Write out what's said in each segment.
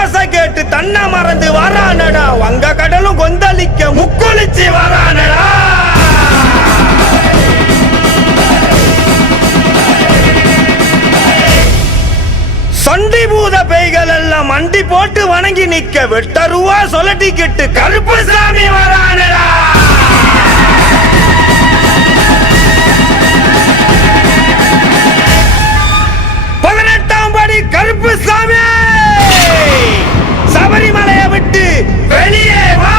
ஓசை கேட்டு தன்னை மறந்து வரானடா, வங்க கடலும் கொந்தளிக்க முக்குளிச்சு வரானடா. சண்டி பூத பேய்கள் எல்லாம் மண்டி போட்டு வணங்கி நிக்க, வெட்டருவா சொல்லட்டிக்கிட்டு கருப்புசாமி வரானடா. கருப்புசாமி சபரிமலையை விட்டு வெளியே வா.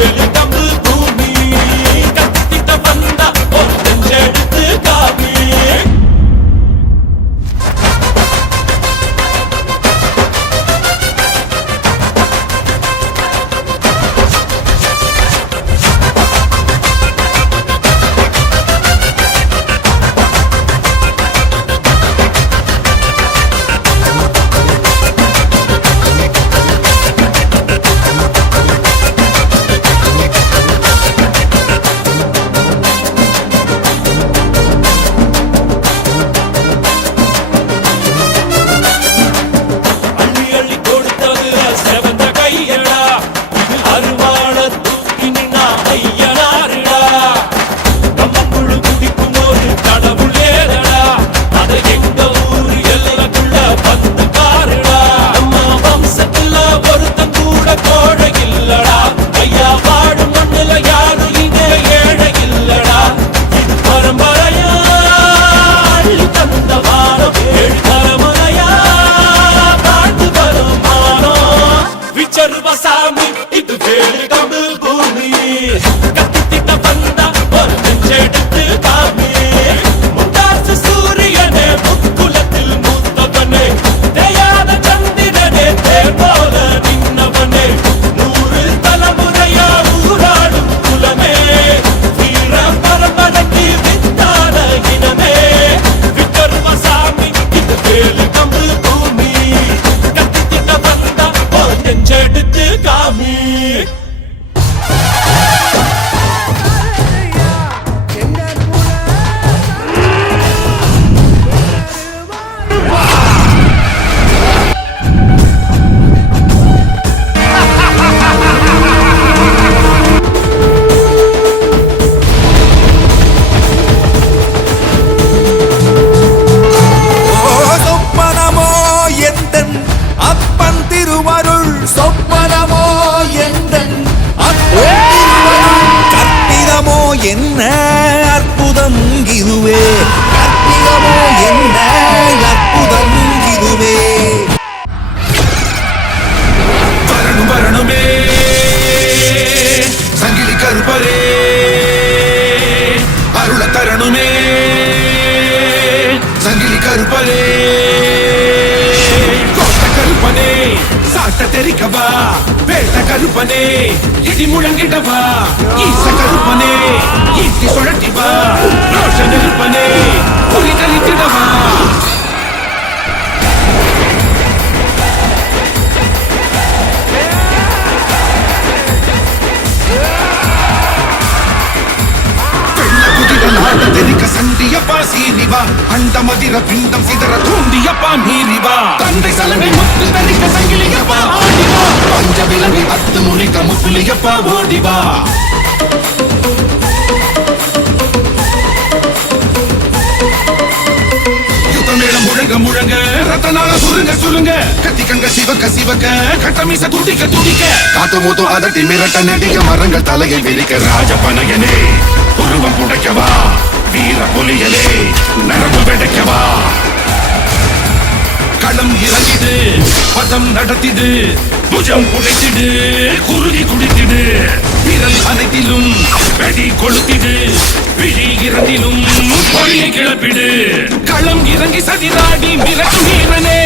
வேலு கம்பு பூமி கத்திட்ட வந்தா ஒரு நெஞ்செடுத்து காமி என்ன அற்புதம் இதுவே, கற்பிதமோ என்ன அற்புதம் இதுவே. வரணும் வரணுமே சங்கிலி கருப்பரே, அருள தரணுமே சங்கிலி கருப்பரே. கோட்ட கருப்பனே சாட்ட தெரிக்கவா, வேட்ட கருப்பனே இடி முழங்கிடவா, ஈச கருப்பனே ஈட்டி சுழட்டிவா, ரோஷ நெருப்பனே புலி கழித்திடவா. தெரிக்க சண்டியப்பா சீனிவா, அண்ட மதிர பிண்டம் சிதற தூண்டியப்பா மீறிவா, தந்தை சலனை முத்து தரிக்க சங்கிலியப்பா ஆடிவா, பஞ்ச விலங்கை அத்து முறிக்க முப்புலியப்பா ஓடிவா. யுத்தமேளம் முழங்க முழங்க ரத்தனால சுருங்க சுருங்க, கத்தி கங்க சிவக்க சிவக்க கட்டமீச துடிக்க துடிக்க, காத்து மூத்து அதட்டி மிரட்ட நடிக்க மரங்கள் தலையை விரிக்க, ராஜபனையனே உருவம் புடைக்கவா, வீர புலியலே நரம்பு வெடைக்கவா. களம் இறங்கிடு பதம் நடத்திடு, புஜம் புடைத்திடு குருதி குடித்திடு, விரல் அனைத்திலும் வெடி கொளுத்திடு, விழி இரண்டிலும் பொறியை கிளப்பிடு. களம் இறங்கி சதிராடி மிரட்டும் வீரனே,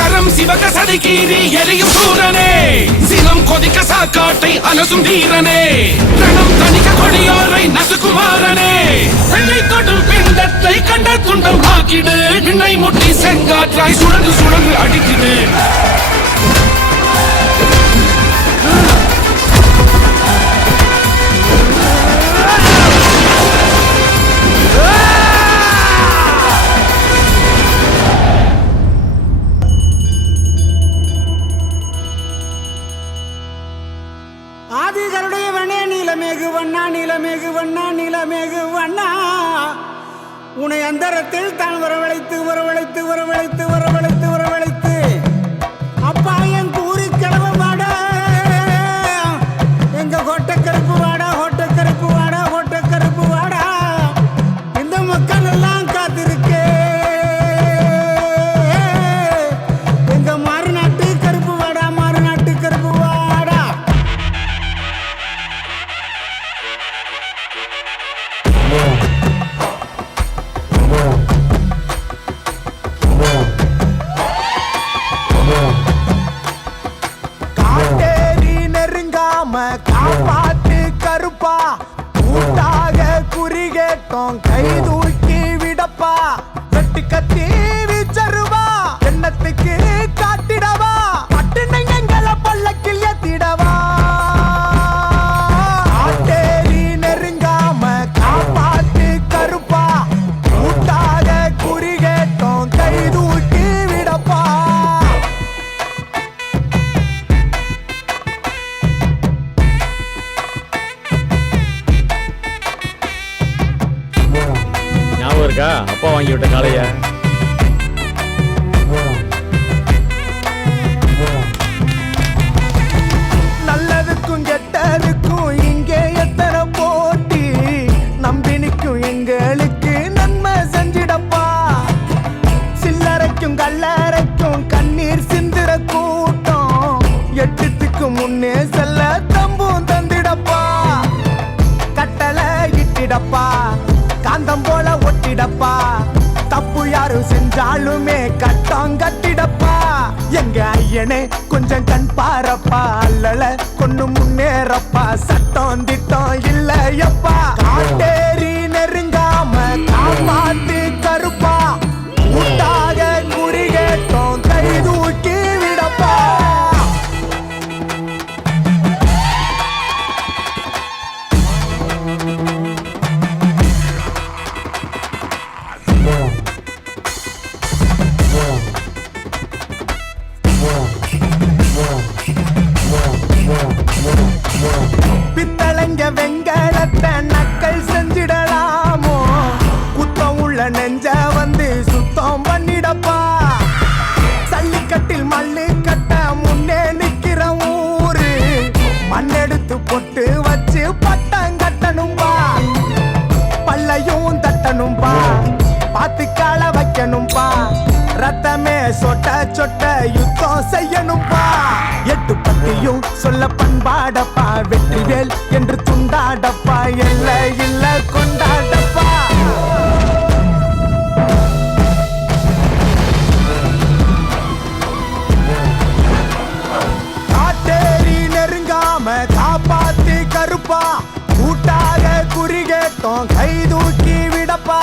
கரம் சிவக சதை கீறி எரியும் சூரனே, சினம் கொதிக்க சாக்காட்டை அலசும் வீரனே, ரணம் தணிக்க கொடியோரை நசுக்குமாரனே, வெள்ளை தொடும் பிண்டத்தை கண்ட துண்டம் ஆக்கிடு, விண்ணை முட்டி செங்காற்றாய் சுழந்து சுழந்து அடிக்கிடு. ஆதிகளுடைய வண்ணே நீலமேகு வண்ணா, நீலமேகு வண்ணா, நீலமேகு வண்ணா, உன்னை அந்தரத்தில் தான் வரவழைத்து வரவழைத்து வரவழைத்து வரவழைத்து வரவழைத்து அப்பா என் கூறி கிளம்ப வாடா, எங்க கோட்டக்கருப்பு வாடா, கோட்டக்கருப்பு வாடா, கோட்டக்கருப்பு வாடா, இந்த மக்கள் எல்லாம் காத்திருக்கே, எங்க மாறுநாட்டு கருப்பு வாடா, மாறுநாட்டு கருப்பு வாடா. வாங்கி விட்ட காளைய. நல்லதுக்கும் கெட்டதுக்கும் இங்கே எத்தனை போட்டி, நம்பினிக்கும் எங்களுக்கு நன்மை செஞ்சிடப்பா. சில்லறைக்கும் கல்லறைக்கும் கண்ணீர் சிந்துற கூட்டம், எட்டுத்துக்கு முன்னே செல்ல தம்பும் தந்திடப்பா. கட்டளை இட்டிடப்பா, காந்தம் போல ஒட்டிடப்பா. தப்பு யாரும் செஞ்சாலுமே கட்டம் கட்டிடப்பா. எங்க ஐயனே கொஞ்சம் கண் பாரப்பா, அல்லல கொண்டு முன்னேறப்பா. சட்டம் திட்டம் இல்லையப்பா, காட்டேரி நெருங்காம காப்பாத்து கருப்பா. கூட்டாக குறி கேட்டோம் கை தூக்கி விடப்பா. பித்தளைங்க வெங்கலத்தை நக்கல் செஞ்சிடலாமோ, குத்தம் உள்ள நெஞ்ச வந்து சுத்தம் பண்ணிடப்பா. சல்லிக்கட்டில் மல்லி கட்ட முன்னே நிக்கிற ஊரு, மண்ணெடுத்து பொட்டு வச்சு பட்டம் கட்டணும்பா. பல்லையும் தட்டணும்பா, பாத்து கால வைக்கணும்பா. ரத்தமே சொட்ட சொட்ட யுத்தம் செய்யணும்பா. எட்டு பத்தியும் சொல்ல பண்பாடப்பா, வெற்றிவேல் என்று துண்டாடப்பா. எல்ல இல்ல கொண்டாடப்பா. காட்டேரி நெருங்காம காப்பாத்து கருப்பா. கூட்டாக குறி கேட்டோம் கை தூக்கி விடப்பா.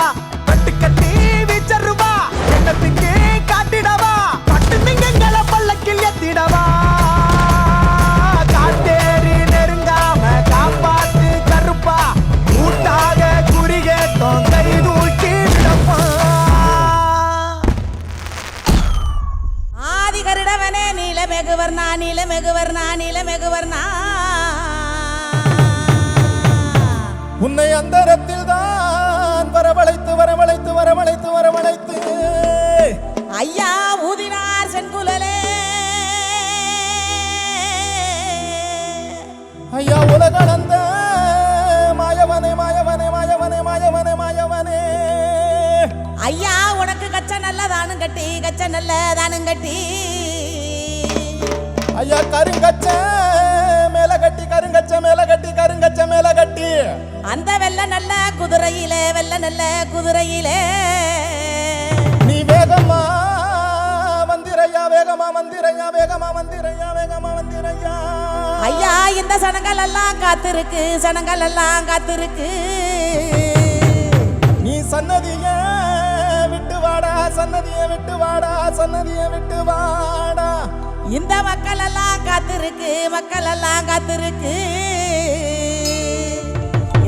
கட்டு கட்டி வீச்சருவா, என்னத்துக்கு காட்டிடவா. பட்டு மிங்கங்களை பல்லக்கில் எத்திடவா. காட்டேரி நெருங்காம காப்பாத்து கருப்பா. கூட்டாக குறி கேட்டோம் கை தூக்கி விடப்பா. ஆதிகருடவனே நீலமெகுவர்ணா நீலமெகுவர்ணா நீலமெகுவர்ணா. உன்னை அந்தரத்தில் தான் வரவழைத்து வரவழைத்து வரவழைத்து வரவழைத்து ஐயா ஊதினார் செங்குழலே. ஐயா உலகளந்த மாயவனே மாயவனே மாயவனே மாயவனே மாயவனே. ஐயா உனக்கு கச்ச நல்லதானும் கட்டி கச்ச நல்லதானும் கட்டி. ஐயா கருங்கச்ச மேல கட்டி கருங்கச்ச மேல கட்டி கருங்கச்ச மேல கட்டி. அந்த வெள்ள நல்ல குதிரையிலே வெள்ள நல்ல குதிரையிலே நீ வேகமா வந்திரையா வேகமா வந்திரையா வேகமா வந்திரையா வேகமா வந்திரையா. ஐயா இந்த சனங்கள் எல்லாம் காத்திருக்கு சனங்கள் எல்லாம் காத்திருக்கு. நீ சன்னதிய விட்டு வாடா சன்னதிய விட்டு வாடா சன்னதிய விட்டு வாடா. இந்த மக்கள் எல்லாம் காத்திருக்கு மக்கள் எல்லாம் காத்திருக்கு.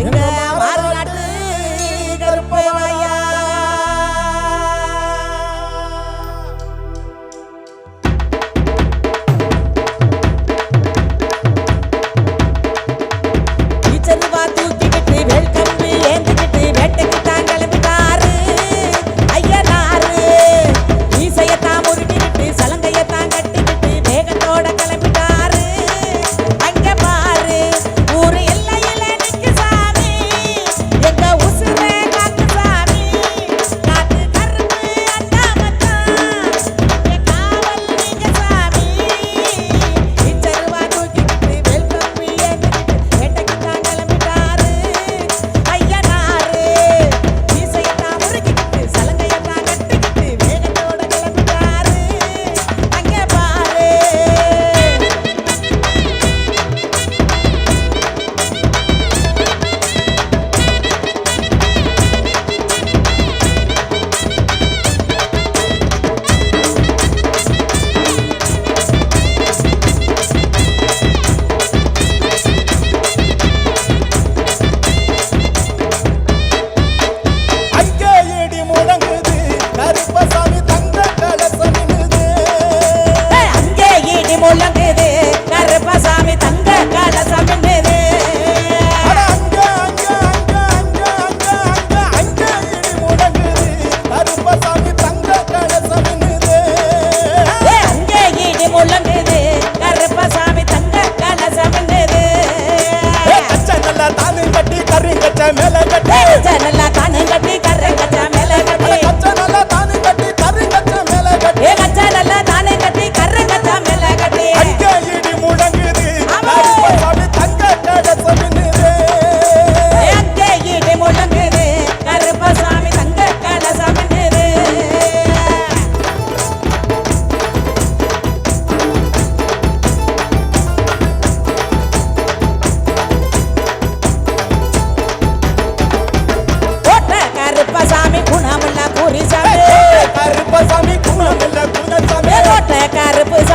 எங்க மாறுநாட்டு கருப்பையா. ஈச்சருவா தூக்கிக்கிட்டு வேல்கம்பு ஏந்திக்கிட்டு வேட்டைக்கு தான் கிளம்பிட்டாரு ஐயனாரு. ஈசையத்தான் முறுக்கிக்கிட்டு சலங்கையத்தான் கட்டிக்கிட்டு வேகத்தோட கிளம்பிட்டாரு. அங்க பாரு ஊரு எல்லையில நிக்கு சாமி, எங்க உசுரே காக்கு சாமி.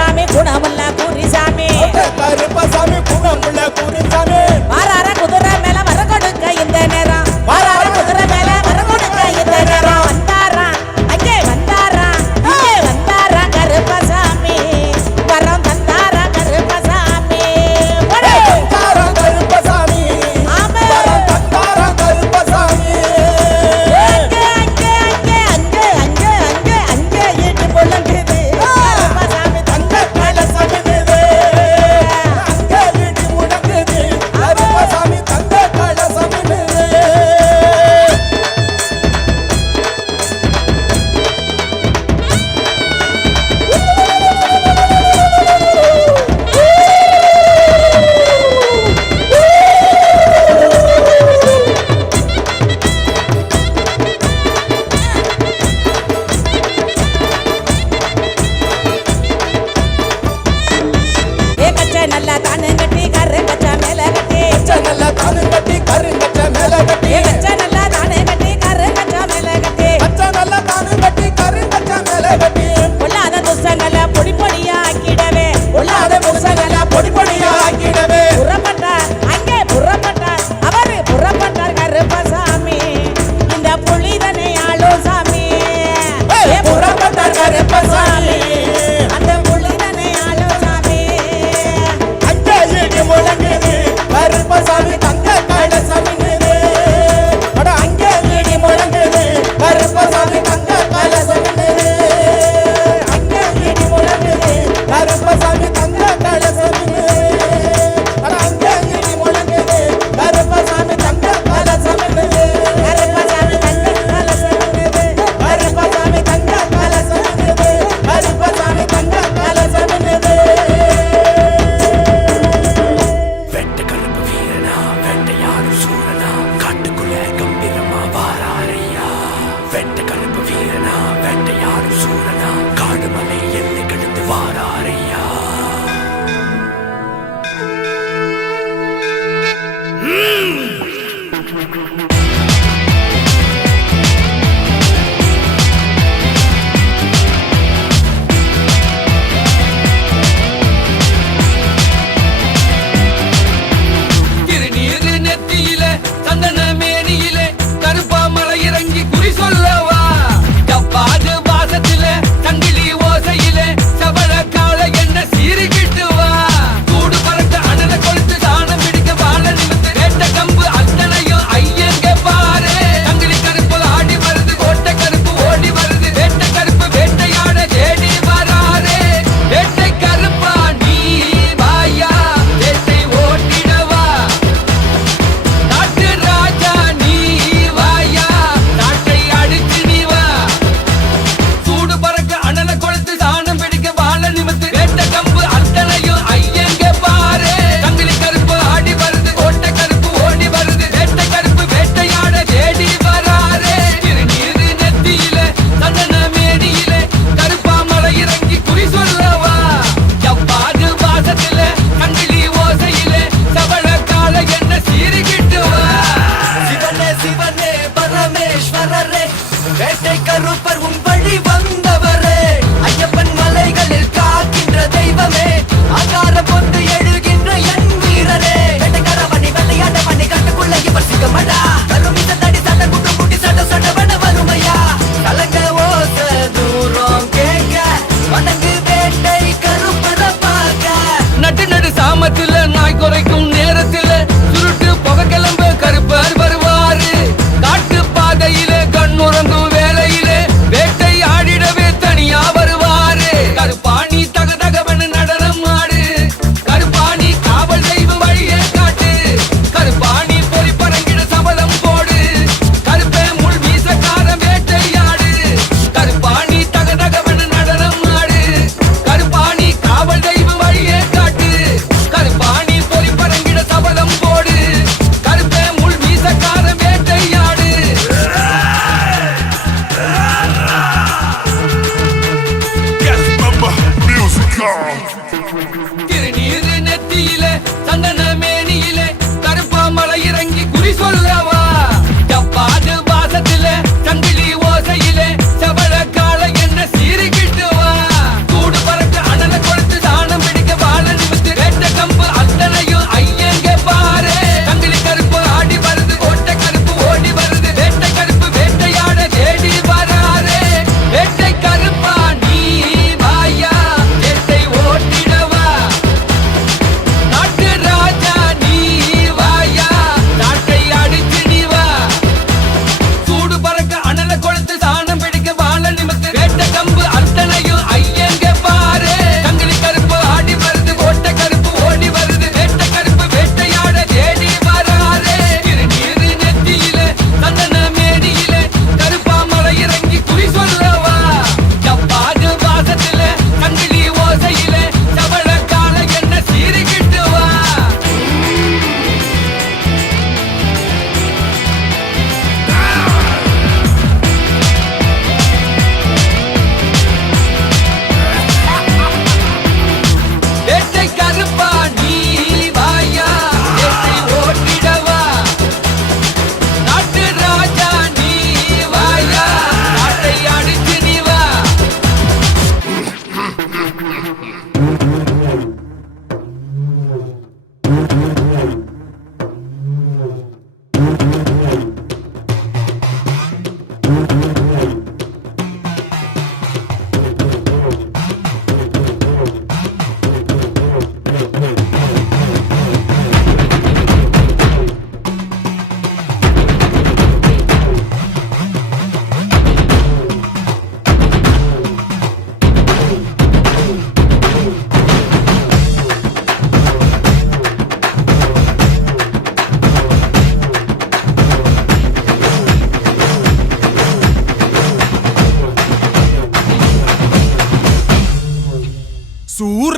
கருப்பசாமி குணமுள்ள குறிசாமி கருப்பசாமி குணமுள்ள குறிச்சாமி வாரார குதிரை மேல வர கொடுக்க இந்த நேரம் வாரார குதிரை மேல வர கொடுக்க இந்த நேரம் வந்தாரா அங்கே வந்தாரா இங்கே வந்தாரா கருப்பசாமி வரம் தந்தாரா கருப்பசாமி போடு. கருப்பசாமி ஆமே. தந்தாரா கருப்பசாமி அங்கே அங்கே அங்கே அங்கே அங்கே அங்கே அங்கே ஈட்டு பொழுங்குது கருப்பசாமி தங்க கலசம்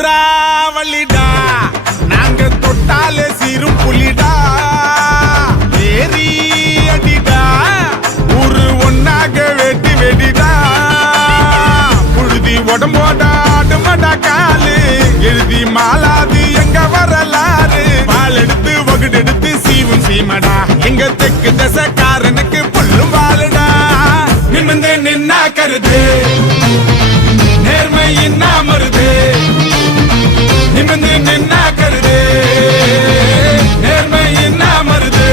சூறாவளிடா நாங்க தொட்டாலே சீரும் புலிடா ஏரி அடிடா ஊரு ஒன்னாக வெட்டி வெடிடா புழுதி உடம்போட ஆடுமடா காலு எழுதி மாலாது எங்க வரலாறு பால் எடுத்து வகுடு எடுத்து சீவும் சீமடா எங்க தெற்கு தசக்காரனுக்கு புல்லும் வாழுடா நிமிந்து நின்னா கருது நேர்மை என்ன மருது நிமிந்து நின்னா கருது நேர்மை என்ன மருது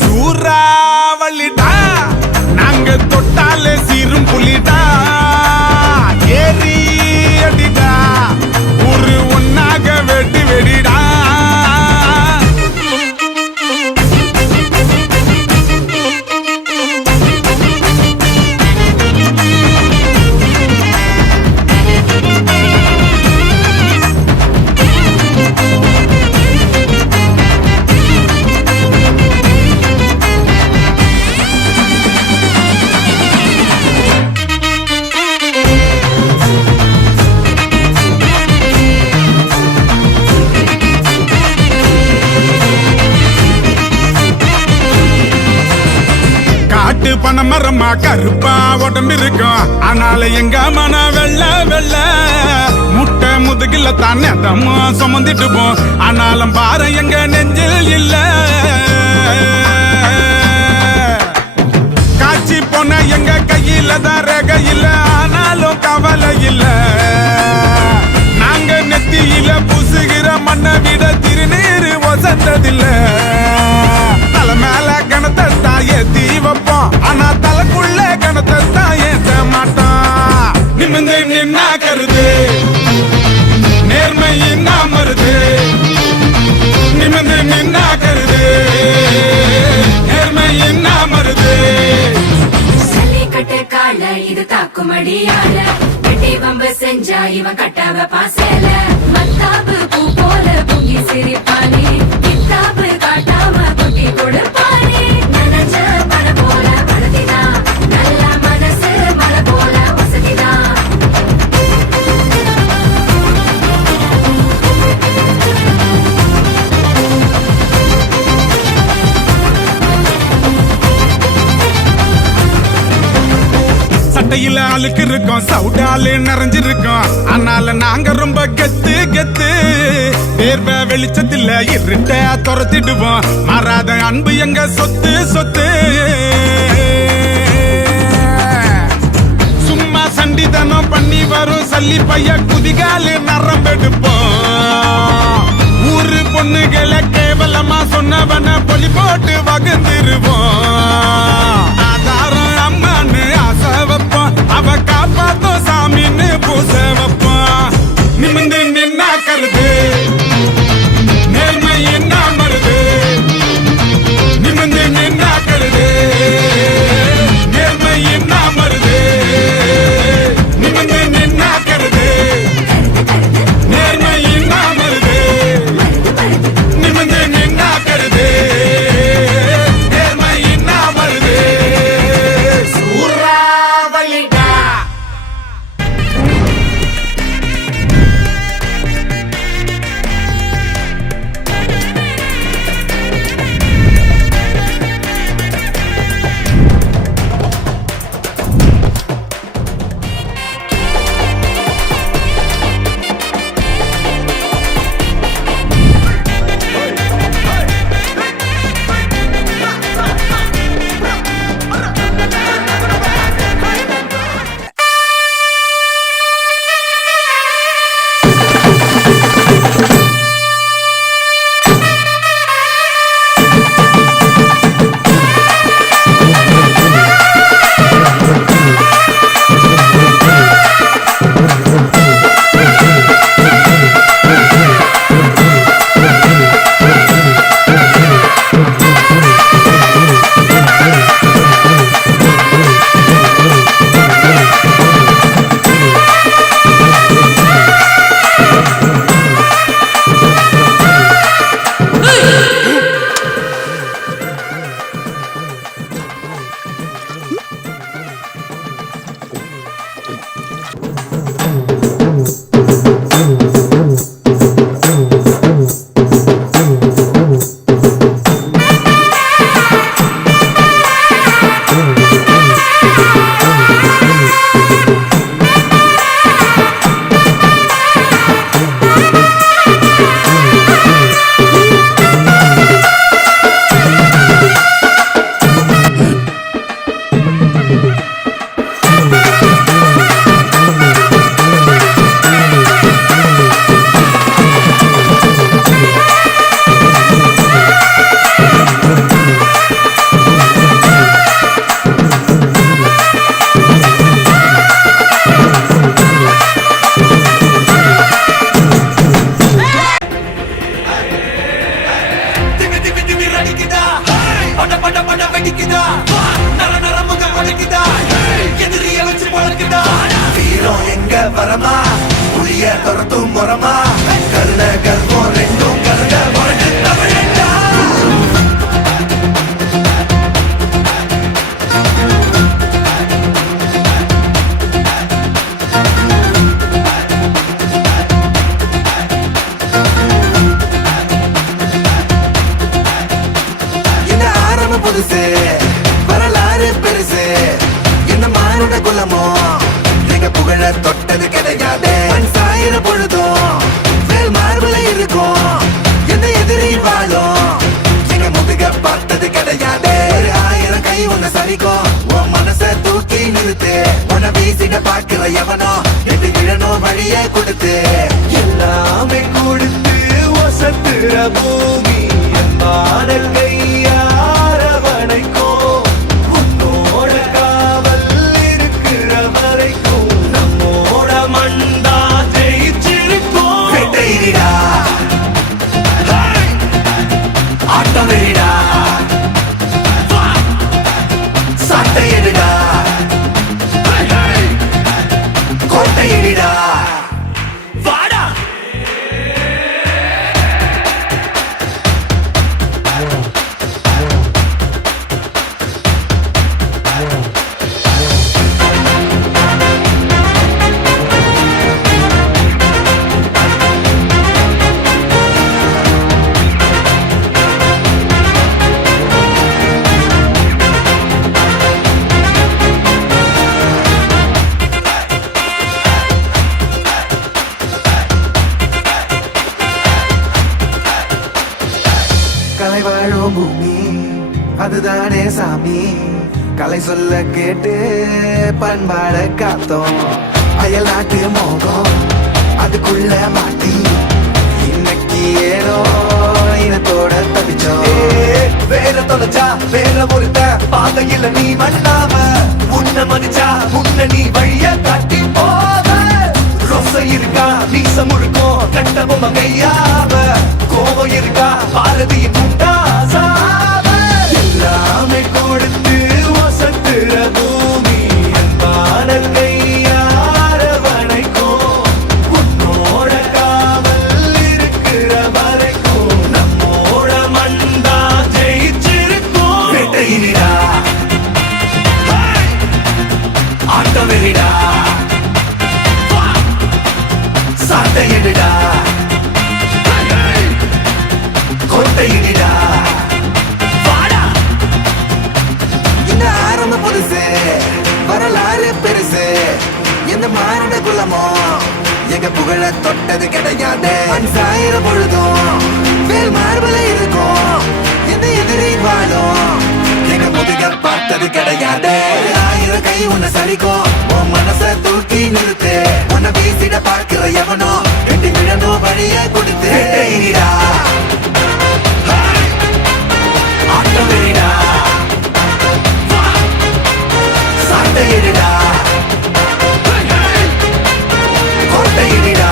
சூறாவளிடா நாங்க தொட்டாலே சீரும் புலிடா ஏரி அடிடா ஒரு ஒன்னாக வெட்டி வெடிடா காட்டு பணமரமா கருப்பா உடம்பு இருக்கும் ஆனால எங்க மன வெள்ள வெள்ள முட்டை முதுகில தானே தம்மா சுமந்துட்டு போம் ஆனாலும் பாரு எங்க நெஞ்சில் இல்ல காட்சி போன எங்க கையில தான் ரேக இல்ல ஆனாலும் கவலை இல்ல நாங்க நெத்தியில பூசுகிற மண்ணை விட திருநீர் வசந்ததில்ல தலை மேல கணத்தை தான் ஏத்தி வைப்போம் ஆனா தலைக்குள்ள கணத்தை தான் ஏத்த மாட்டோம் நிமிந்து நின்னா கருது நேர்மை என்ன மருது நிமிந்து நின்னா கருது நேர்மை என்ன மருது சல்லிக்கட்டு கால இது தாக்குமடியால வெட்டி வம்பு செஞ்சா இவன் கட்டவ பாசேல மத்தாப்பு பூ போல பொங்கி சிரிப்பானே கித்தாப்பு காட்டாம கொட்டி கொடுப்பானே நனஞ்ச பல போல படுத்தினா நல்ல மனசு மலை போல வசதிதான் சட்டையில அழுக்கு இருக்கும் சவுடாலு நிறைஞ்சிருக்கும் ஆனால நாங்க ரொம்ப கெத்து கெத்து வேர்வ வெளிச்சத்துல இருட்ட துரத்திடுவோம் மாறாத அன்பு எங்க சொத்து சொத்து சும்மா சண்டிதனம் பண்ணி வரும் சல்லி பைய குதிகாலு நரம்பெடுப்போம் ஊரு பொண்ணுகளை கேவலமா சொன்னவன பொலி போட்டு வகுந்துருவோம் ஆதாரம் அம்மான்னு ஆசை வைப்போம் அவ காப்பாத்தும் சாமின்னு பூச வைப்போம் நிமிந்து நின்னா கருது நேர்மை என்ன மருது நிமிந்து நின்னா கருது நேர்மை என்ன மருது நிமிந்து நின்னா கருது நேர்மை என்ன மருது நிமிந்து நின்னா கருது நேர்மை என்ன மருது சூறாவளிடா பலமா புளிய துரத்தும் முறமா கருண கர்வம் ரெண்டும் கருண முரட்டு தமிழண்டா என்ன ஆரம்ப புதுசு வரலாறு பெருசு என்ன மானுட குலமோ எங்க புகழ தொட்டது கிடையாது சாயிர பொழுதும் வேல் மார்பல இருக்கும் எந்த எதிரி வாழும் எங்க முதுக பார்த்தது கிடையாது 1000 கை ஒண்ணு சரிக்கும் உன் மனச தூக்கி நிறுத்து உன வீசிட பாக்குற எவனோ எட்டு கிழனோ வழியே கொடுத்து எல்லாமே கொடுத்து ஒசத்துற பூமி அன்பான கையாரவணைக்கோ உன்னோட காவல் இருக்கிற வரைக்கும் நம்மோட மண்டா ஜெயிச்சிருக்கோம் வெட்டையிடா ஆட்டம் வெறிடா சாட்டையிடா கோட்டையிடா வாடா கலை வாழும் பூமி அதுதானே சாமி கலை சொல்ல கேட்டு பண்பாட காத்தோம் அயல் நாட்டு மோகம் அதுக்குள்ள மாட்டி இன்னைக்கு ஏனோ இனத்தோட தவிச்சோம் வேற தொலைச்சா வேற ஒருத்த பாதையில நீ மண்ணாம உன்ன மதிச்சா உன்ன நீ வழிய காட்டி போவ ரோசை இருக்கா நீச முழுக்கும் கட்ட பொம்மை கையாவ கோபம் இருக்கா பாரதியின் முண்டாசாவ எல்லாமே கொடுத்து வசத்துற பூமி அன்பான கையாரவணைக்கும் உன்னோட காவல் இருக்கிற வரைக்கும் நம்மோட மண்டா ஜெயிச்சிருக்கும் வெட்டையிடா ஆட்டம் வெறிடா சாட்டையிடா கோட்டையிடா வாடா இந்த ஆரம்ப புதுசு வரலாறு பெருசு எந்த மானுட குலமோ எங்க புகழ தொட்டது கிடையாது சாயிர பொழுதும் வேல் மார்பல இருக்கும் எந்த எதிரி வாழும் எங்க முதுக பார்த்தது கிடையாது 1000 கை உன்னை சரிக்கும் உன் மனச தூக்கி நிறுத்து உன்னை வீசிட பார்க்கிற எவனோ எட்டு விழனோ வழிய கொடுத்து வெட்டையிடா ஆட்டம் வெறிடா சாட்டையிடா கோட்டையிடா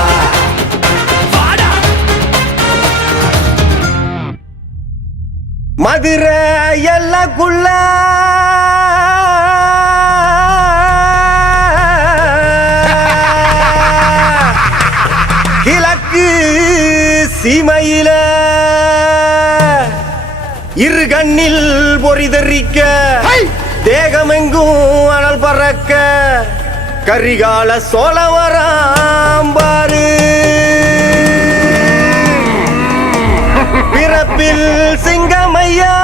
வாடா மதுரை எல்லக்குள்ள கிழக்கு சீமையில இரு கண்ணில் பொறிதறிக்க தேகமெங்கும் அனல் பறக்க கரிகால சோழவராம்பாரு பிறப்பில் சிங்கமையா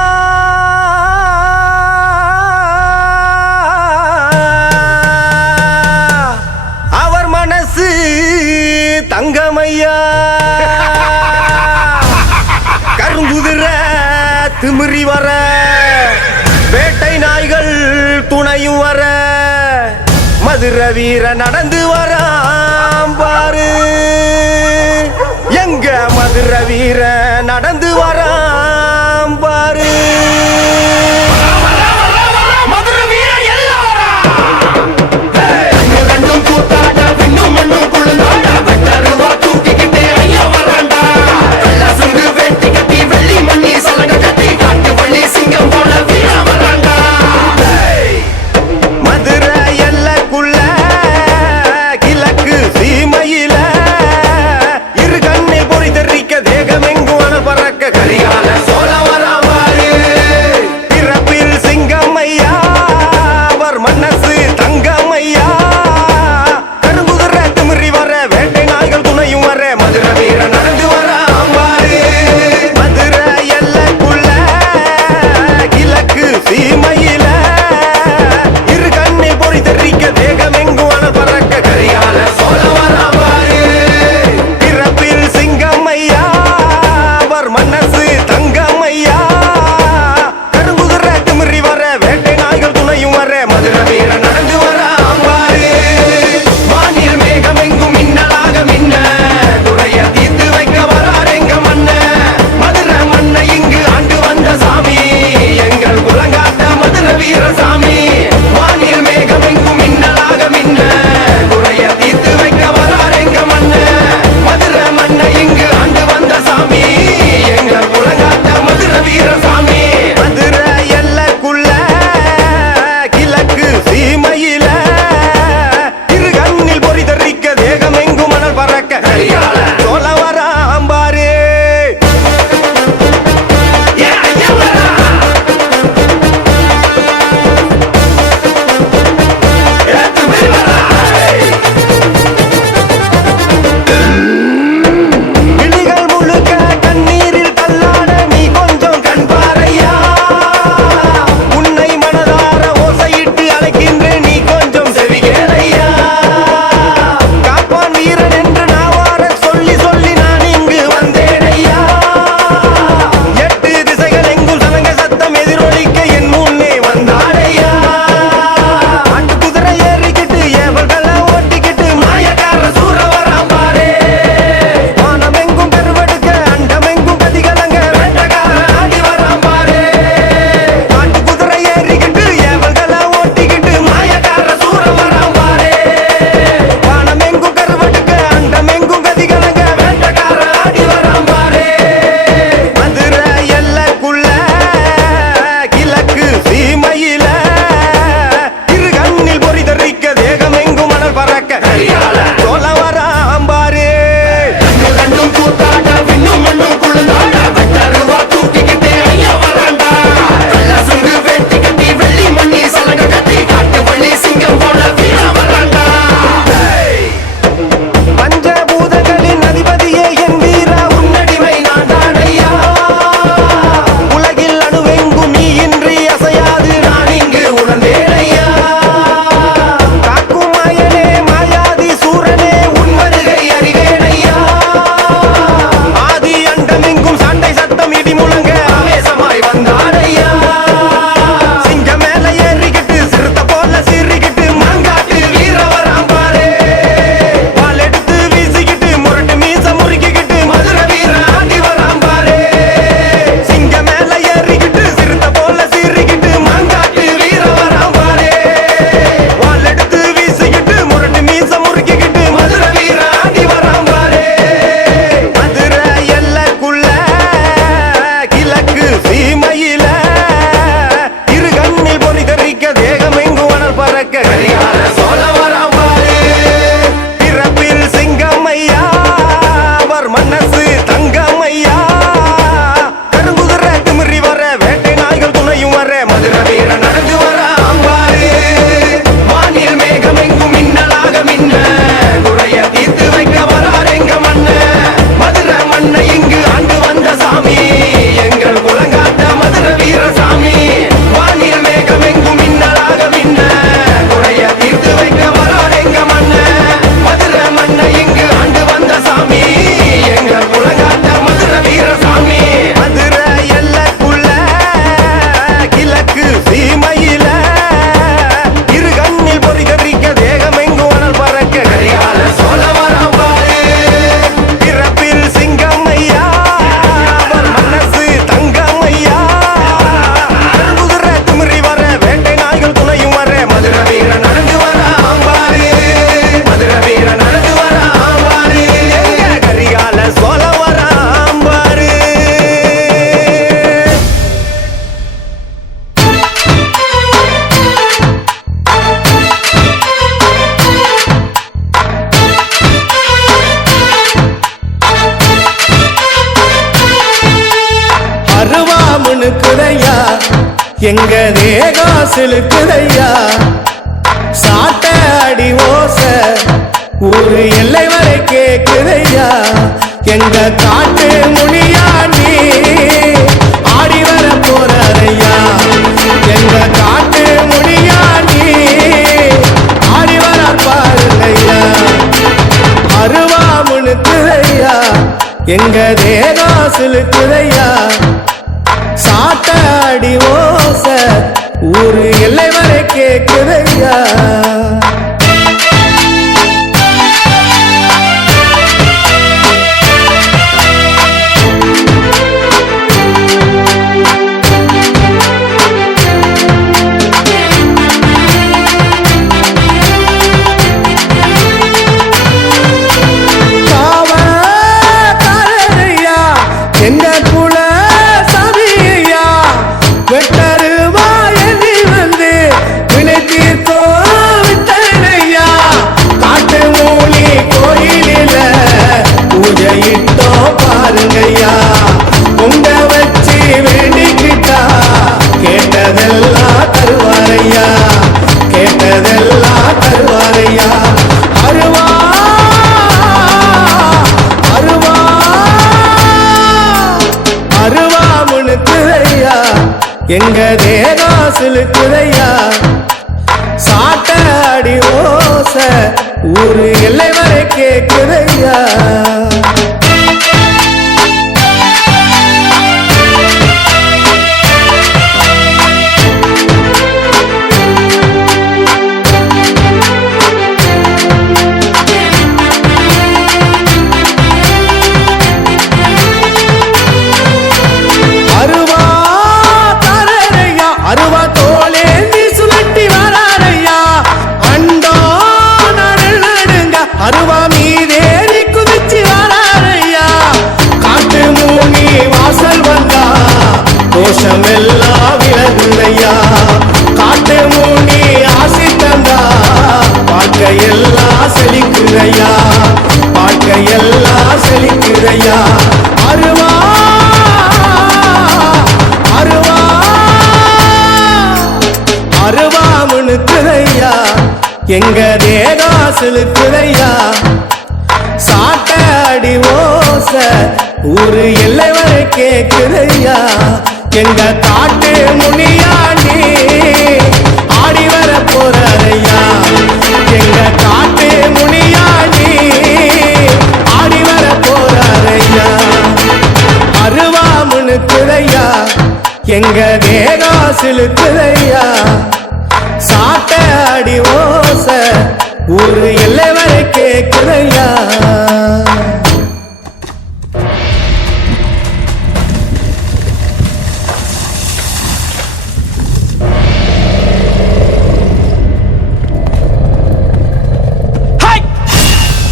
அவர் மனசு தங்கமையா கருங்குதிர திமிரி வர வேட்டை நாய்கள் துணையும் வர மதுரை வீர நடந்து வராம் பாரு எங்க மதுரை வீர நடந்து வராம் பாரு மதுரை எல்லக்குள்ள கிழக்கு சீ பறக்க கரிகால சோழ வராமாறு பிறப்பில் சிங்கமையா அவர் மனசு தங்கமையா கருங்குதிரை திமிரி வர வேட்டை நாய்கள் துணையும் வர மதுரை வீர நடந்து வர அம்பாரு மதுரை எல்லைக்குள்ள கிழக்கு சீமையில இரு கண்ணில் பொறி தெரிக்க வேகம் எங்கும் அனல் பறக்க கரிகால சோழ வராமாறு பிறப்பில் சிங்கமையா அவர் மனசு மினுக்குதையா எங்க தேகம் சிலுக்குதையா சாட்ட அடி ஓச ஊரு எல்லை வரை கேக்குதையா எங்க காட்டு முனியா நீ ஆடி வர போறாரையா எங்க காட்டு முனியா நீ ஆடி வர பாருங்கய்யா அருவா முனுக்குதையா எங்க தேகம் சிலுக்குதையா சாட்ட அடி ஓச ஊரு எல்லை வரை கேக்குதையா எங்க குல சபியா வெட்டருவா எண்ணி வந்து வினை தீர்த்தோ விட்டனையா காட்டு மூலி கோயிலில பூஜையிட்டோ பாருங்கய்யா பொங்க வச்சு வேண்டிக்கிட்டா கேட்டதெல்லாம் தருவாரையா கேட்டதெல்லாம் தருவாரையா அருவா அருவா முனுக்குதையா எங்க தேகம் சிலுக்குதையா சாட்ட அடி ஓச ஊரு எல்லை வரை கேக்குதையா அருவா தோலே நீ சுழட்டி வராரையா அண்டோ நடுங்க அருவா மீதேறி குதிச்சு வராரையா காட்டு மூனி வாசல் வந்தா கோஷம் எல்லாம் விலகுதையா காட்டு மூனி ஆசி தந்தா வாழ்க்கையெல்லாம் செழிக்குதையா வாழ்க்கையெல்லாம் செழிக்குதையா அருவா அருவா அருவா முனுக்குதையா எங்க தேகம் சிலுக்குதையா சாட்ட அடி ஓச ஊரு எல்லை வரை கேக்குதையா எங்க காட்டு முனியா நீ ஆடி வர போறாரையா எங்க காட்டு முனியா நீ ஆடி வர போறாரையா அருவா முனுக்குதையா எங்க தேகம் சிலுக்குதையா சாட்ட அடி ஓச ஊரு எல்லை வரை கேக்குதையா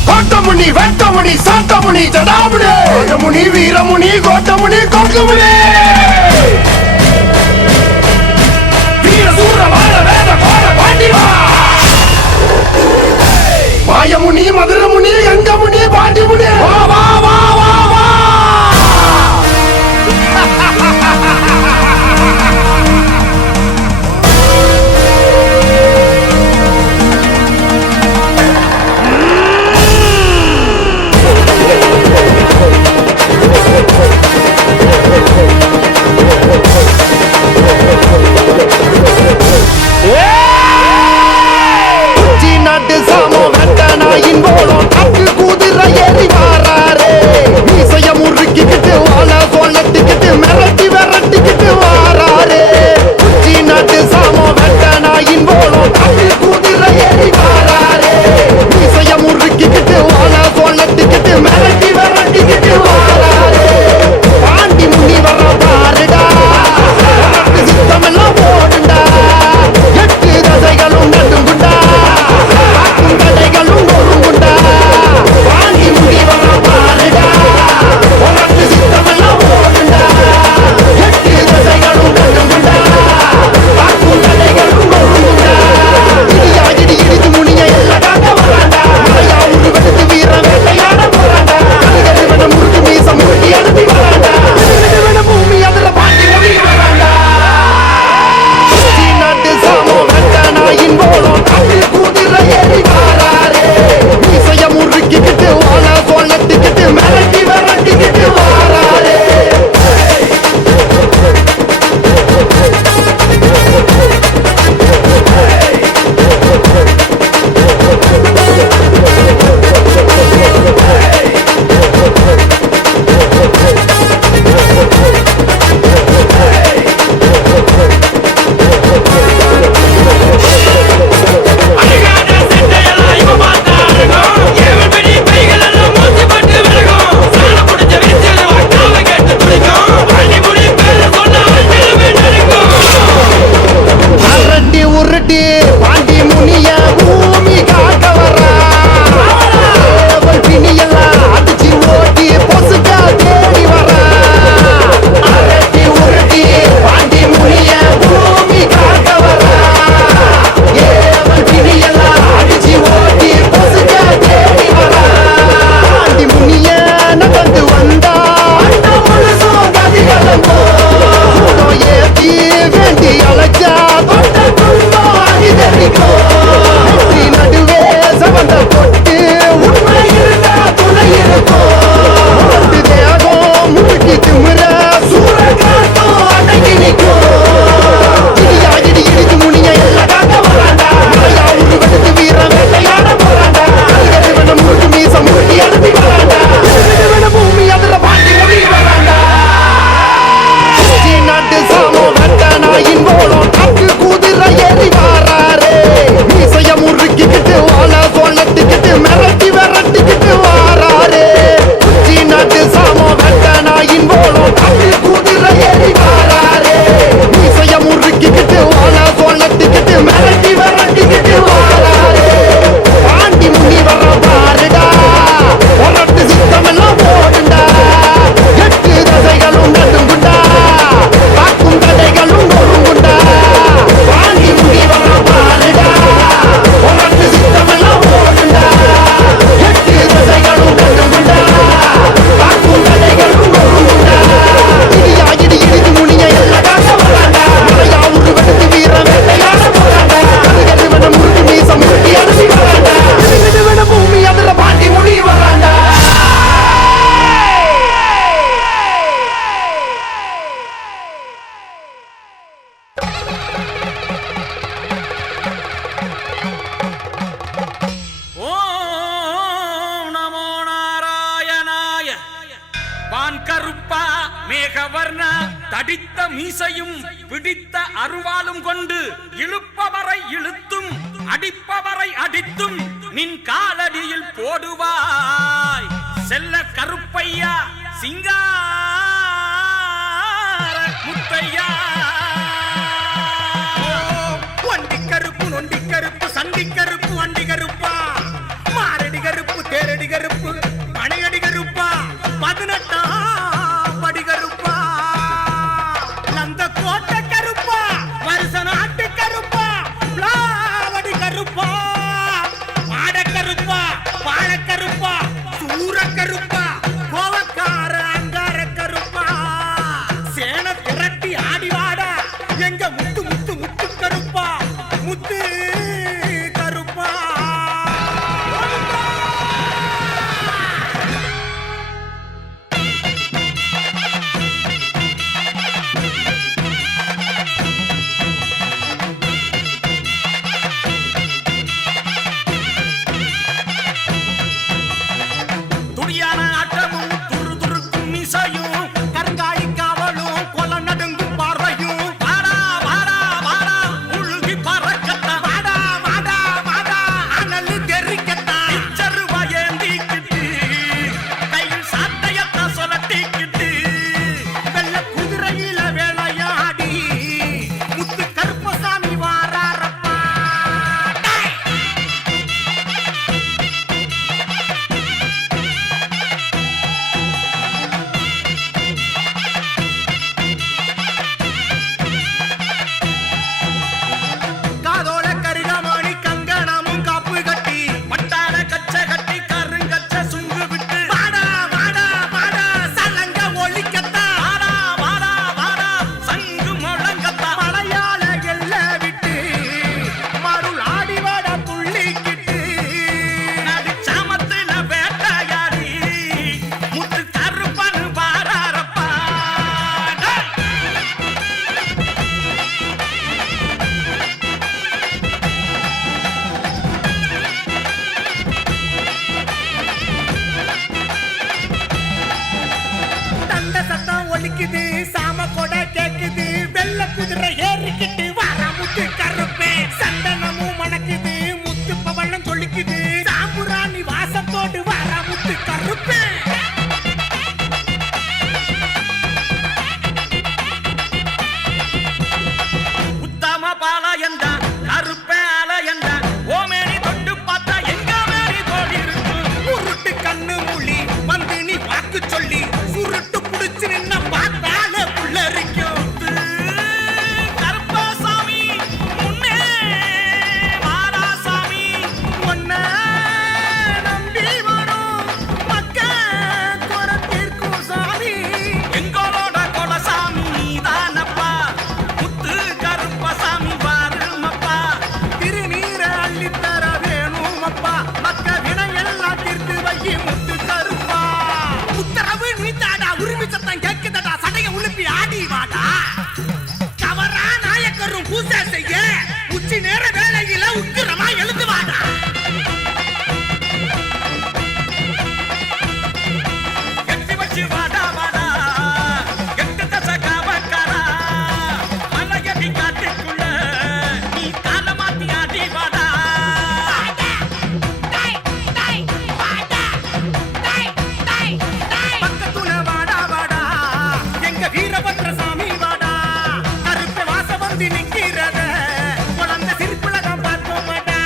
கோட்டமுனி வெட்டமுனி சாட்டமுனி ஜடாமுனி ராஜமுனி வீரமுனி கோட்டமுனி கொக்குமுனி வீரசூர வாழ வேத கோட பாண்டிவா மாயமுனி மதுரமுனி எங்கமுனி பாண்டிமுனி வா வா வா வா வா நாட்டு சாமோ வெட்ட நாயின் போலும் தக்கு குதிரை ஏறி வாராரே நான் கருப்பா மேகவர்ணா தடித்த மீசையும் பிடித்த அருவாளும் கொண்டு இழுப்பவரை இழுத்தும் அடிப்பவரை அடித்தும் நின் காலடியில் போடுவாய் செல்ல கருப்பையா சிங்கார முத்தையா. வண்டி கருப்பு நொண்டி கருப்பு சண்டி கருப்பு வண்டி கருப்பா மாரடி கருப்பு தேரடி கருப்பு பனையடி கருப்பா 18ஆம் படி கருப்பா நந்த கோட்டை கருப்பா வருஷ நாட்டு கருப்பா பிளாவடி கருப்பா மாட கருப்பா பாழ கருப்பா சூர கருப்பா கோவக்கார அங்கார கருப்பா சேன திரட்டி ஆடிவாடா எங்க முத்து முத்து முத்து கருப்பா முத்து கருப்பா. துடியான ஆட்டமும் துரு துருக்கும் மிசையும் கருங்காலி காவலும் கொல நடுங்கும் பார்வையும் வாடா வாடா வாடா உழுகி பறக்கத்தா வாடா வாடா வாடா அனல் தெரிக்கத்தான் இச்சருவா ஏந்திக்கிட்டு கையில் சாட்டையத்தா சொலட்டிக்கிட்டு வெள்ள குதிரையில வேளையாடி முத்து கருப்பசாமி வாராரப்பா. காதோல கருகமணி கங்கணமும் காப்பு கட்டி பட்டார கச்ச கட்டி கருங்கச்ச சுங்கு விட்டு வாடா வாடா வாடா சலங்க ஒலிக்கத்தான் வாடா வாடா வாடா சங்கு முழங்கத்தா மலையாள எல்ல விட்டு மருள் ஆடி வாடா துள்ளிக்கிட்டு நடு சாமத்துல வேட்டையாடி முத்து கருப்பனு வாராரப்பா. தண்ட சத்தம் ஒலிக்குது சாம கொடை கேக்குது வெள்ள குதிரை ஏறிக்கிட்டு வாரா முத்து கருப்பே சந்தனமும் மணக்குது முத்து பவளம் சொல்லிக்குது சாம்புராணி வாசத்தோடு வாரா முத்து கருப்பே. உத்தம பாளையந்தா கருப்ப ஆலயந்தா ஓமேனி தொட்டு பார்த்தா எங்க மேனி தோடி இருக்கும். உருட்டு கண்ணு மொழி வந்து நீ வாக்கு சொல்லி சுருட்டு புடிச்சு நின்ன பார்த்தால புள்ளரிக்கும். கருப்பசாமி முன்னே வாராசாமி ஒன்ன நம்பி வரும் மக்க குறை தீர்க்கும் சாமி. எங்களோட கொலசாமி நீதானப்பா முத்து கருப்பசாமி வாருமப்பா. திருநீர அள்ளித்தர வேணுமப்பா மக்க வினையெல்லாம் தீர்த்து வையி முத்து கருப்பா. உத்தரவு நீத்தாடா உரிமை சத்தம் கேட்குதடா சடைய உழுப்பி ஆடி வாடா. கவரா நாயக்கரும் பூசை செய்ய உச்சி நேர வேலையில உக்கிரமா எழுந்து வாடா. எட்டி வச்சு வாடா வாடா எட்டு தசை காவக்காரா மலையடி காட்டுக்குள்ள நீ கால மாத்தி ஆடி வாடா. பக்கத்துல வாடா வாடா எங்க வீரபத்ர சாமி வாடா. கருப்பு வாச வந்து நிக்கிறத குழந்தை சிரிப்புலகம் பார்த்தோம் மாட்டா.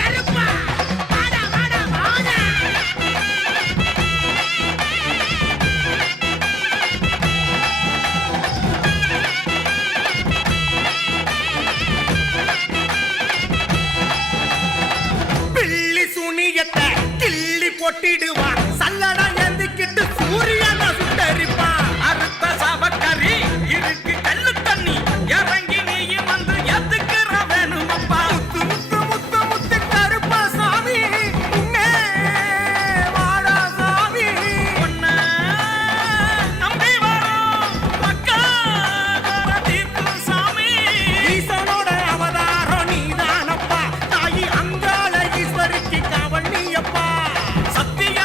கருப்பா வாடா வாடா வாடா. பில்லி சுனியத்தை கிள்ளி போட்டிடுவா சல்லடா எந்திக்கிட்டு சூரியன சுட்டரிப்பா. அறுத்த சாபக்கறி இருக்கு கல்லு தண்ணி இறங்கி நீயும் வந்து எதுக்குற வேணுமப்பா. முத்து முத்து முத்து முத்து கருப்பா சாமி உன்னே வாடா சாமி. ஒன்ன நம்பி வரோம் மக்கா தீர்த்து சாமி. ஈசனோட அவதாரம் நீதானப்பா தாயி அங்காள ஈஸ்வரிக்கு காவல் நீயப்பா. சத்திய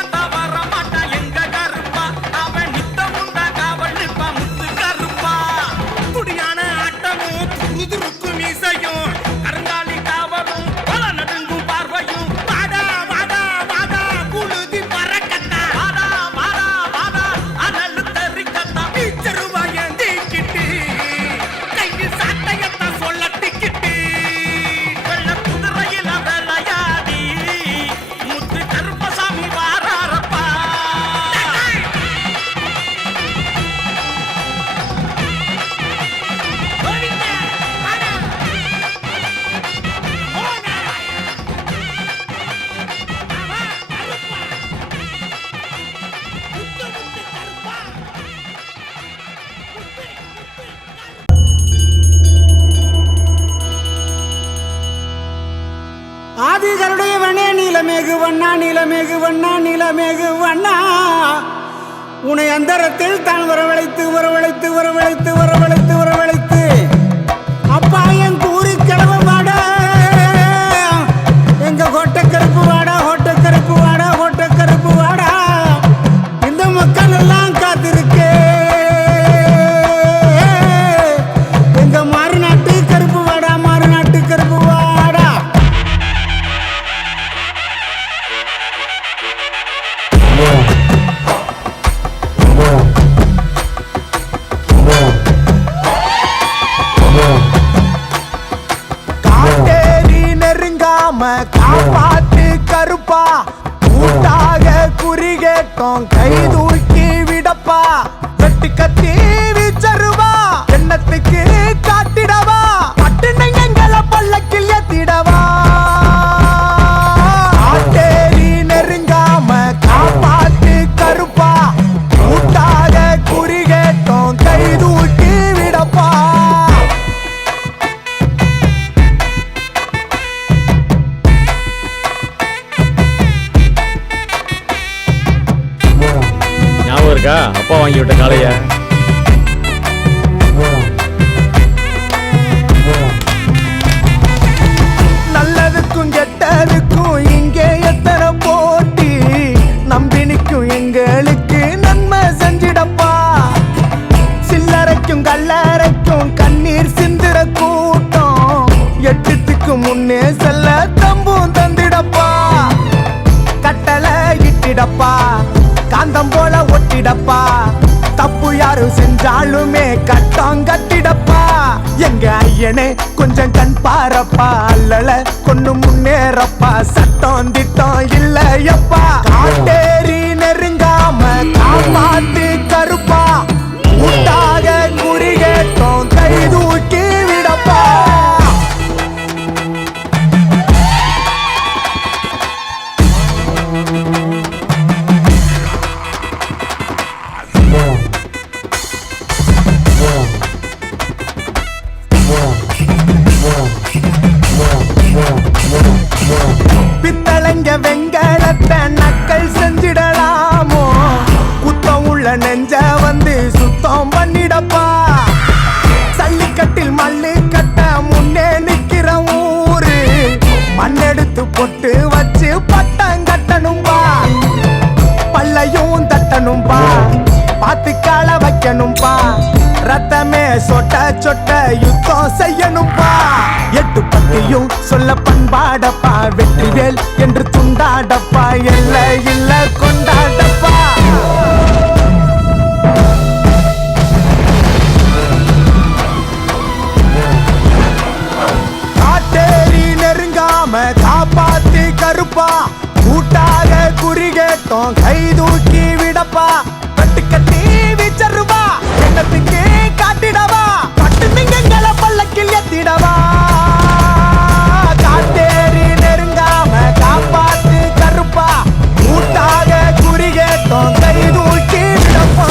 நிலமேகு வண்ணா நிலமேகு வண்ணா நிலமேகு வண்ணா உன்னை அந்தரத்தில் தான் வரவழைத்து வரவழைத்து வரவழைத்து வரவழைத்து வரவழைத்து அப்பா என் கூறி கிளம்ப வாடா எங்க ஹோட்டக்கருப்பு வாடா ஹோட்டக்கருப்பு வாடா ஹோட்டக்கருப்பு வாடா இந்த மக்கள் எல்லாம் காத்திருக்கே எங்க மாறுநாட்டு கருப்பு வாடா மாறுநாட்டு கருப்பு வாடா காட்டேரி நெருங்காம காப்பாத்து கருப்பா கூட்டாக குறிகேட்டோம் கை தூக்கி விடப்பா வெட்டு கத்தி வீச்சருவா எண்ணத்துக்கு காட்டிடவா பட்டுனங்களை பல்லக்கில் ஏத்திடவா காட்டேரி நெருங்காம காப்பாத்து கருப்பா கூட்டாக குறிகேட்டோம் கை தூக்கி விடப்பா ஞாபகம் இருக்கா அப்பா வாங்கி விட்ட காளைய? நல்லதுக்கும் கெட்டதுக்கும் இங்கே எத்தனை போட்டி நம்பினிக்கும் எங்களுக்கு நன்மை செஞ்சிடப்பா சில்லறைக்கும் கல்லறைக்கும் கண்ணீர் சிந்திர கூட்டம் எட்டுத்துக்கு முன்னே செல்ல தம்பும் தந்திடப்பா கட்டளை இட்டிடப்பா காந்தம் போல ஒட்டிடப்பா தப்பு யாரும் செஞ்சாலுமே கட்டம் கட்டிடப்பா எங்க ஐயனே கொஞ்சம் கண் பாரப்பா அல்லல கொண்டு முன்னேறப்பா சட்டம் திட்டம் இல்லையப்பா காட்டேரி நெருங்காம காப்பாத்து கருப்பா கூட்டாக குறிகேட்டோம் கை தூக்கி விடப்பா பித்தளைங்க வெங்கலத்தை நக்கல் செஞ்சிடலாமோ குத்தம் உள்ள நெஞ்ச வந்து சுத்தம் பண்ணிடப்பா சல்லிக்கட்டில் மல்லிக்கட்ட முன்னே நிக்கிற ஊரு மண்ணெடுத்து பொட்டு வச்சு பட்டம் கட்டணும்பா பல்லையும் தட்டணும்பா பாத்து கால வைக்கணும்பா ரத்தமே சொட்ட சொட்ட யுத்தம் செய்யணும்பா எட்டு பத்தியும் சொல்ல பண்பாடப்பா வெற்றிவேல் என்று துண்டாடப்பா எல்ல இல்ல கொண்டாடப்பா காட்டேரி நெருங்காம காப்பாத்து கருப்பா கூட்டாக குறிகேட்டோம் கை தூக்கி விடப்பா கட்டு கட்டி வீச்சருவா எண்ணத்துக்கு காட்டிடவா பட்டு மிங்கங்களை பல்லக்கில் ஏத்திடவா காட்டேரி நெருங்காம காப்பாத்து கருப்பா கூட்டாக குறிகேட்டோம் கை தூக்கி விடப்பா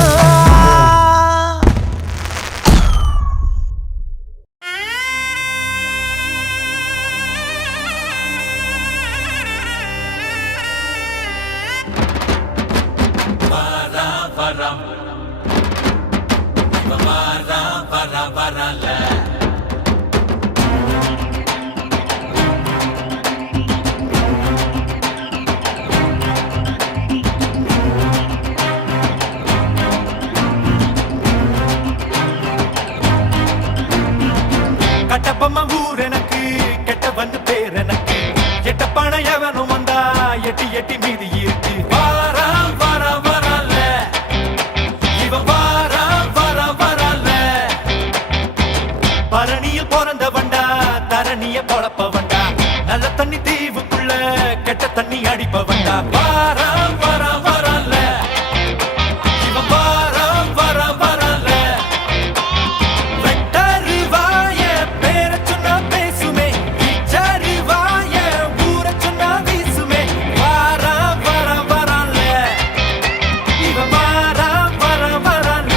கட்டப்பம்ம ஊர் எனக்கு கெட்டவன் பேர் எனக்கு எட்டப்பான எவனும் வந்தா எட்டி எட்டி மீதி இருக்கு வாரா வாரா வரல இவன் வாரா வாரா வரல பரணியில் பிறந்த வண்டா தரணிய பொழப்ப வண்டா நல்ல தண்ணி தீவுக்குள்ள கெட்ட தண்ணி அடிப்ப வண்டா வாரா வாரா வரல இவன் வாரா வாரா வரல வெட்டறிவாய பேர சொன்னா பேசுமே இச்சறிவாய ஊர சொன்னா வீசுமே வாரா வாரா வரல இவன் வாரா வாரா வரல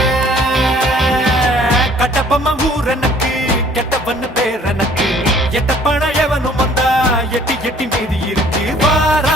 கட்டப்பம்ம ஊர் எனக்கு கெட்டவன் பேர் எனக்கு எட்ட பண எவனும் வந்தா எட்டி எட்டி மீதி இருக்கு வாரா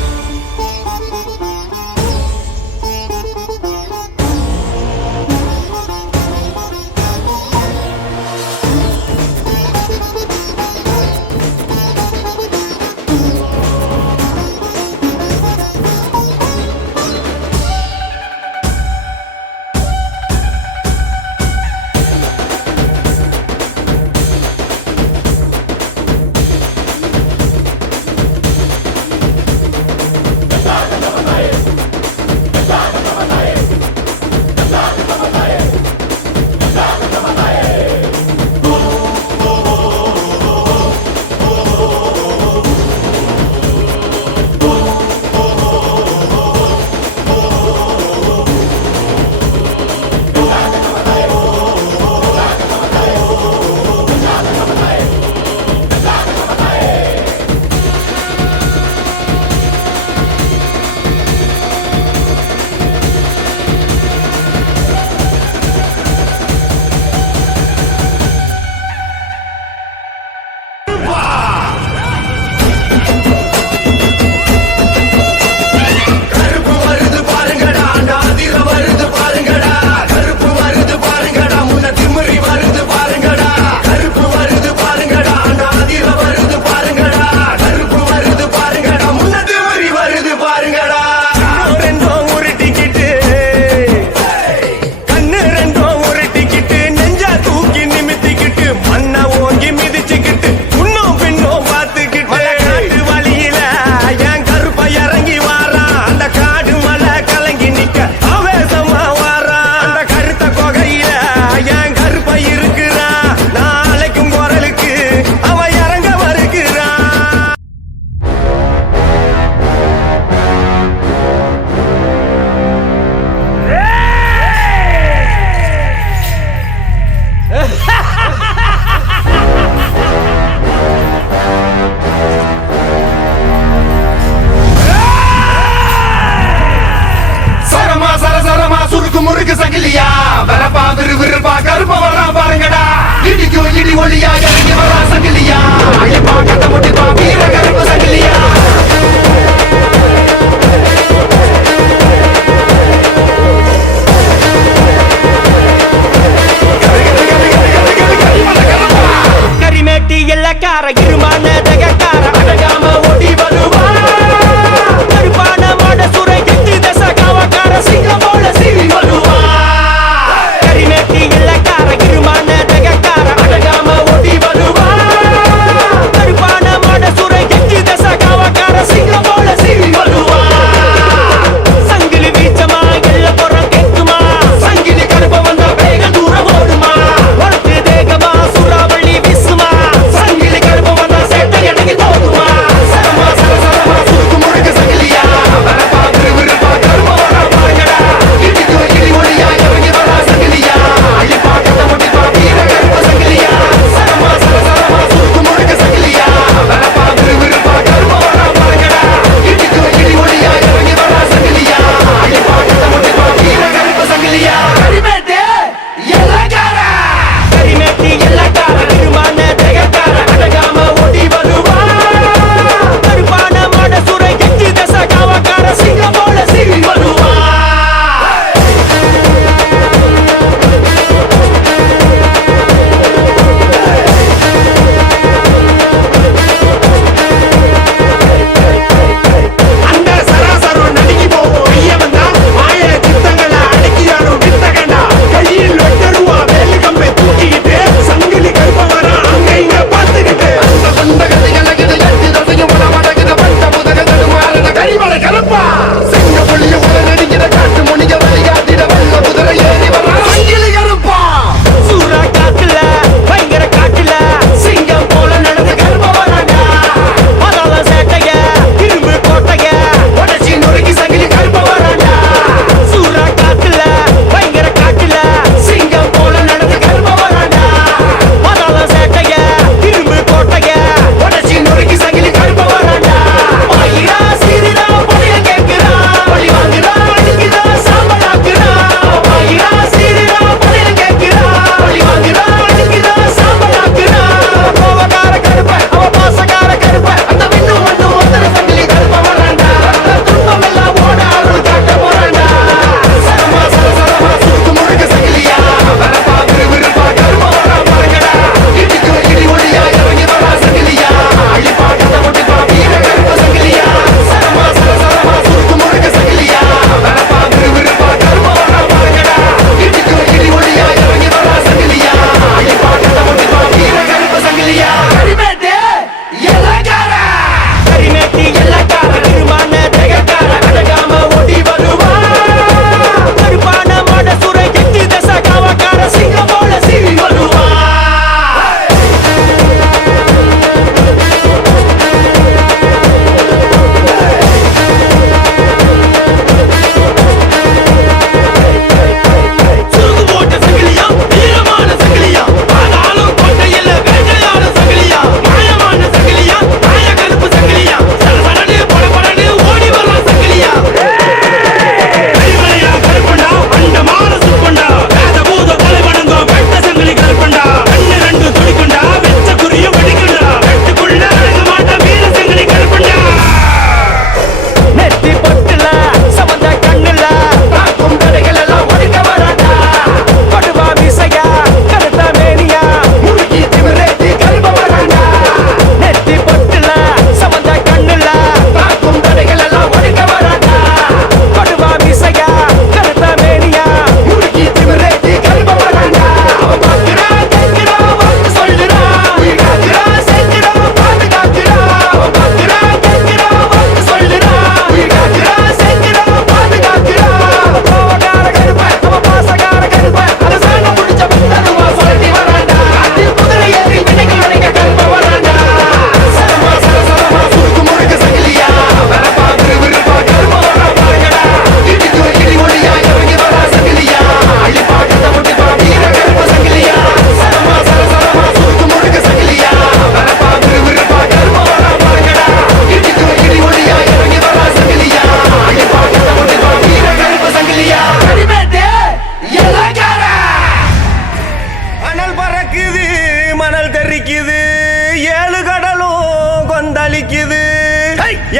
ஜலிக்குது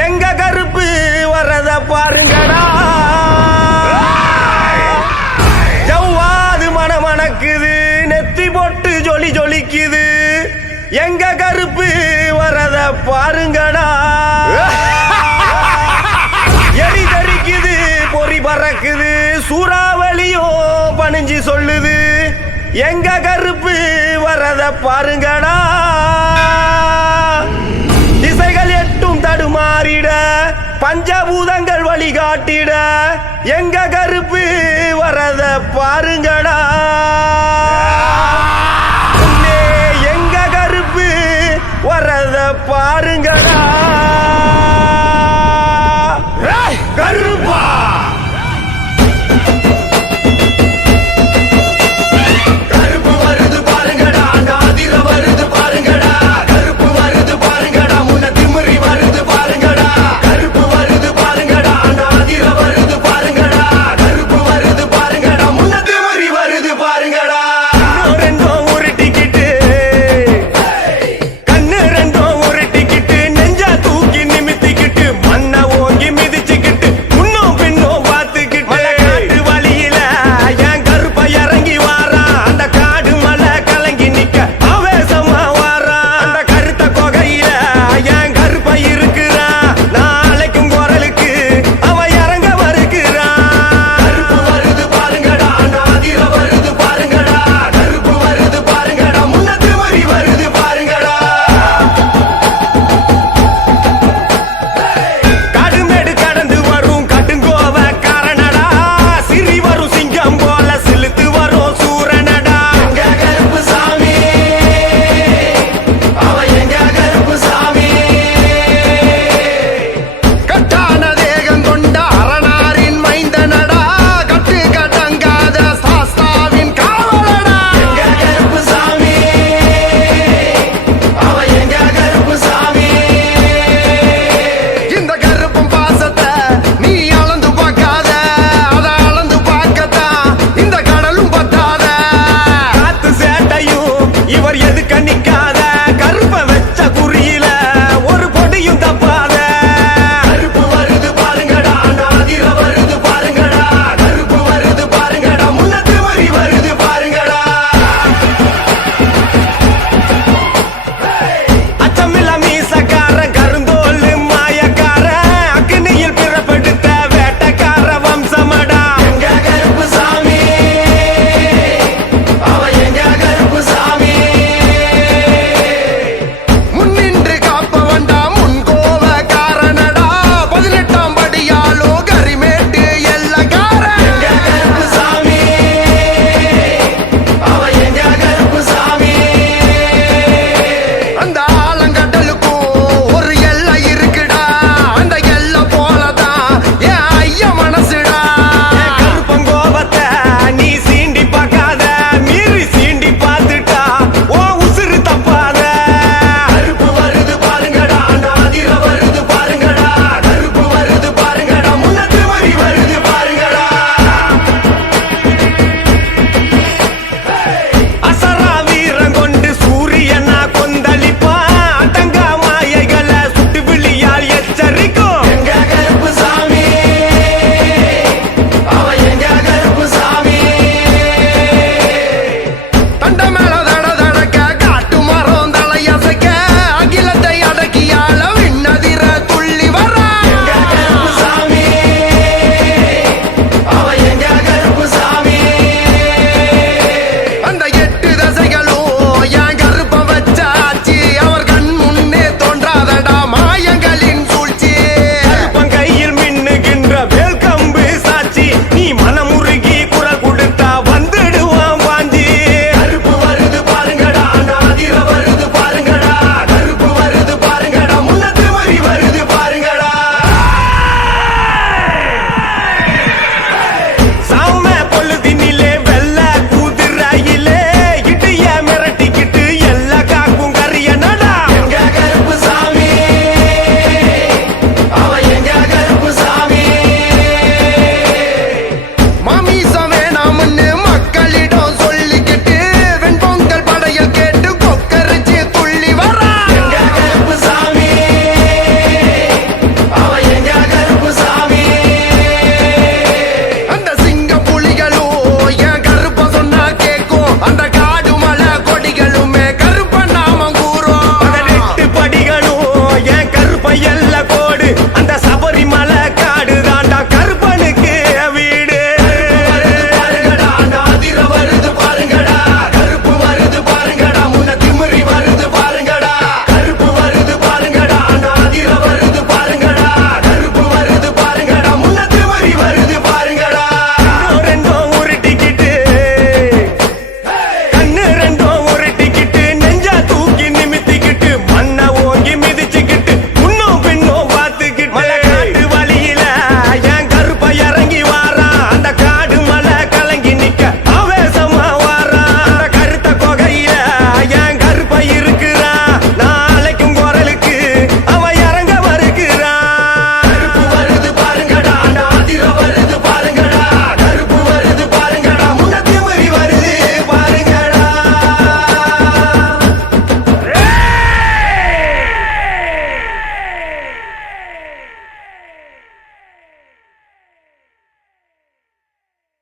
எங்க கருப்பு வரத பாருங்கடா ஜவ்வாது மணமணக்குது நெத்தி போட்டு ஜொலிக்குது எங்க கருப்பு வரத பாருங்கடா எரி தரிக்குது பொறி பறக்குது சூறாவளியும் பணிஞ்சு சொல்லுது எங்க கருப்பு வரத பாருங்கடா திசைகள் எட்டும் தடுமாறிட பஞ்சபூதங்கள் வழிகாட்டிட எங்க கருப்பு வரத பாருங்கடா எங்க கருப்பு வரத பாருங்கடா